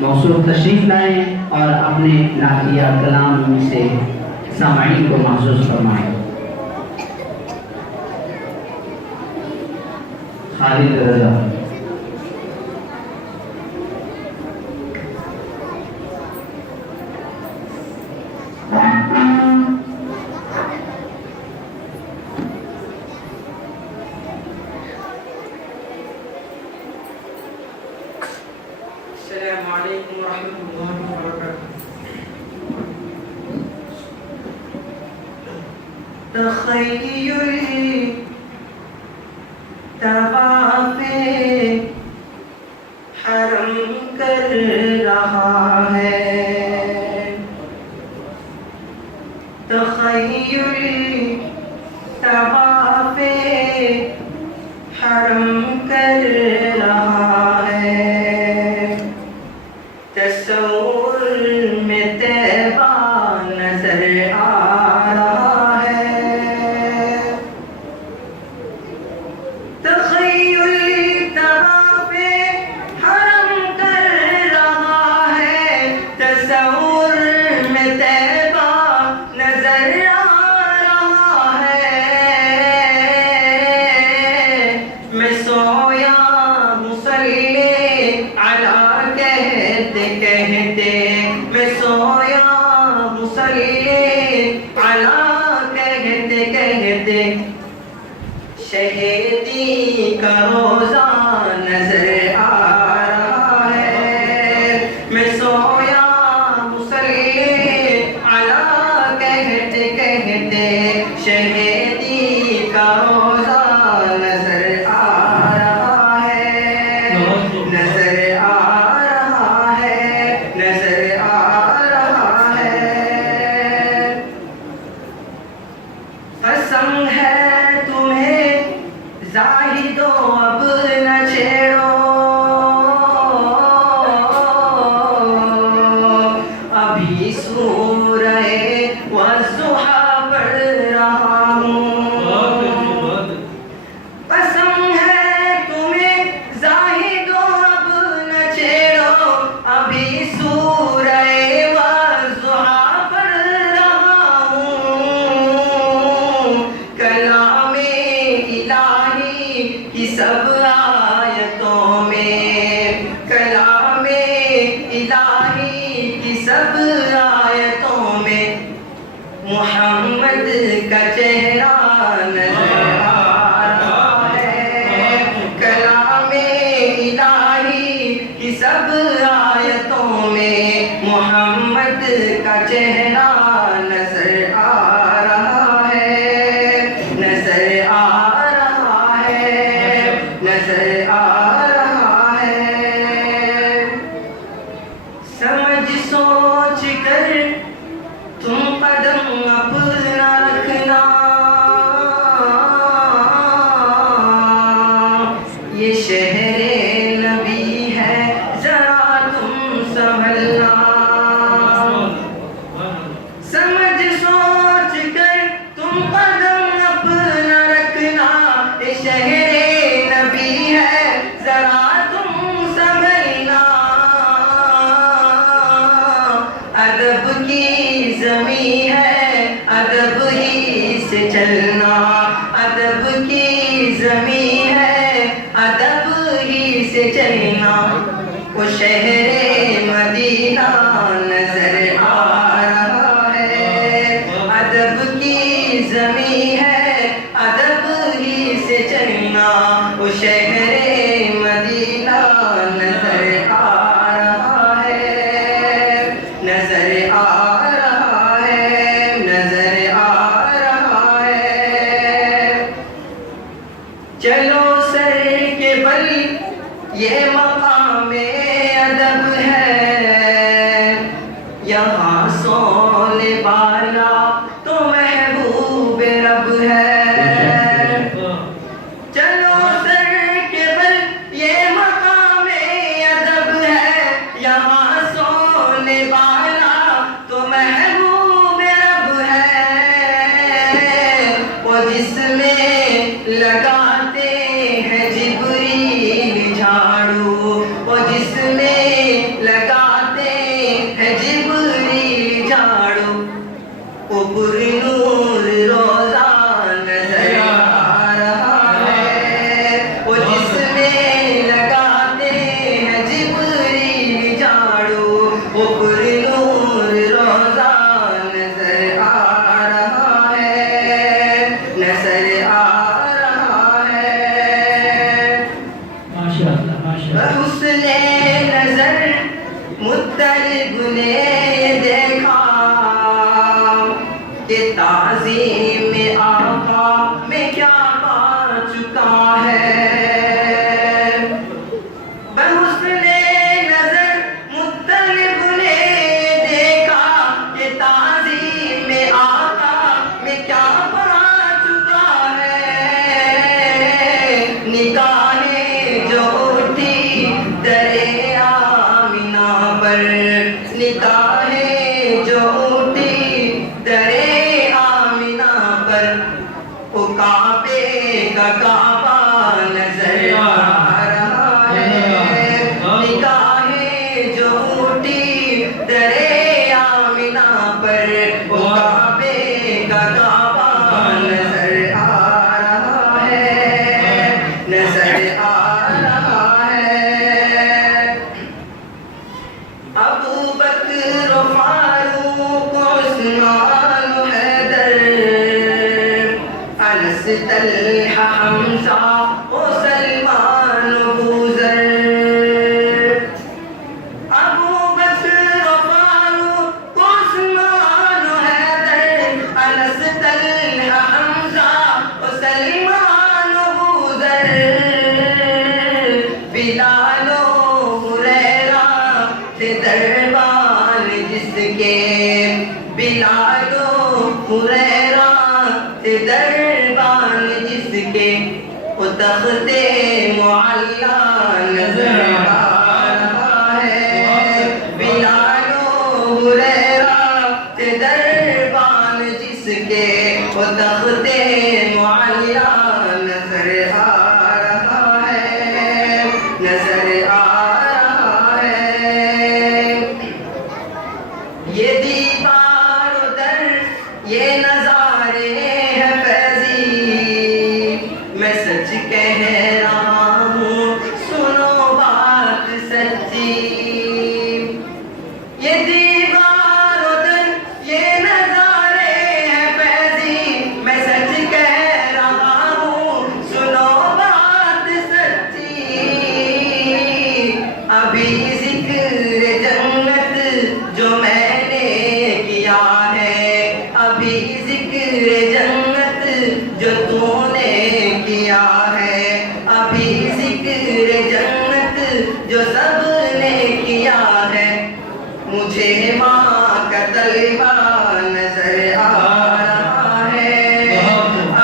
موصول تشریف لائیں اور اپنے نعتیہ کلام سے سامعین کو محسوس فرمائیں۔ خالد رضا۔ السلام علیکم ورحمۃ اللہ وبرکاتہ۔ تخیل طواف حرم کر رہا ہے، تخیل طواف حرم کر رہا ہے، تصور میں طیبہ نظر آ رہا ہے، تخیل طواف حرم کر رہا ہے، تصور میں طیبہ نظر آ رہا ہے، میں سویا مصلی علی کہتے کہتے، میں سویا مصلی علی کہتے کہتے، شہیدی کا روزہ نظر آ رہا ہے، میں سویا مصلی علی کہتے کہتے، شہیدی کا روزہ نظر آ رہا ہے، نظر آ رہا ہے، نظر آ رہا ہے، قسم ہے تمہیں زاہدو اب نہ چھیڑو، ابھی سورہ والضحیٰ پڑھ رہا ہوں، قسم ہے تمہیں زاہدو اب نہ چھیڑو، ابھی سورہ والضحیٰ پڑھ رہا ہوں، کلام الہی کی سب آیتوں میں، کلام الہی کی سب آیتوں میں محمد کا چہرہ نظر آ رہا ہے، کلام الہی کی سب آیتوں میں محمد کا چہرہ نظر آ رہا ہے، نظر آ رہا ہے، نظر آ رہا ہے، سمجھ سوچ کر تم قدم اپنا رکھنا، یہ شہر نبی ہے ذرا تم سنبھلنا، سمجھ سوچ کر تم قدم اپنا رکھنا، یہ شہر نبی ہے ذرا تم سنبھلنا، ادب کی زمین ہے ادب ہی سے چلنا، ادب کی زمین ہے ادب ہی سے چلنا، وہ شہر مدینہ نظر آ رہا ہے، ادب کی زمین ہے ادب ہی سے چلنا، وہ شہر مدینہ نظر آ رہا ہے، نظر آ رہا ہے، نظر آ رہا ہے، چلو سر کے بل یہ مقام ادب ہے، یہاں سونے والا تو محبوب رب ہے، چلو سر کے بل یہ مقام ادب ہے، یہاں سونے والا تو محبوب رب ہے، وہ جس میں لگاتے ہیں جبریل جھاڑو، وہ جس میں مطلب نے دیکھا کہ تعظیم آقا میں کیا پا چکا ہے. بحسن نظر مطلب نے دیکھا کہ تعظیم آقا میں کیا پا چکا ہے. نگاہیں جو اٹھی در آمنہ پر، نگاہیں جو اٹھی در آمنہ پر، وہ کعبے کا کعبہ نظر آ رہا ہے. نگاہیں جو اٹھی در آمنہ پر، وہ کعبے کا کعبہ نظر آ رہا ہے، نظر آ رہا ہے. ابو بکر و فاروق و عثمان و حیدر، انس طلحہ حمزہ و سلمان و ابوذر. ابو بکر و فاروق و عثمان و حیدر، انس طلحہ حمزہ و سلمان و ابوذر. بلال و ہریرہ تھے دربان جس کے، بلال و ہریرہ تھے دربان جس کے، وہ تخت معلا نظر آ رہا ہے. بلال و ہریرہ تھے دربان جس کے، وہ تخت معلا نظر آ رہا ہے، نظر آ رہا ہے. یہ دیوار و در، یہ نظارے ہیں فیضی، میں سچ کہہ رہا ہوں سنو بات سچی. یہ دیوار و در، یہ نظارے ہیں فیضی، میں سچ کہہ رہا ہوں سنو بات سچی. ابھی ذکر جنت جو میں نے کیا ہے، ابھی ذکر جنت جو تو نے کیا ہے، ابھی ذکر جنت جو سب نے کیا ہے. مجھے ماں کا طلبہ نظر آ رہا ہے.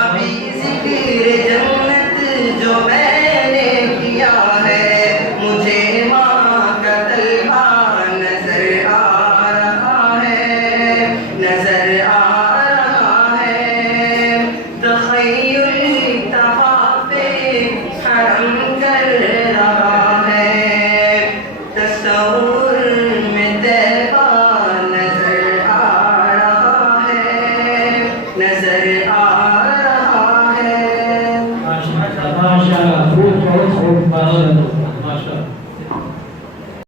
ابھی ذکر جنت جو میں نے کیا ہے، مجھے ماں کا طلبہ نظر آ رہا ہے، نظر آ رہا ہے. تخیل طواف حرم کر رہا ہے، تصور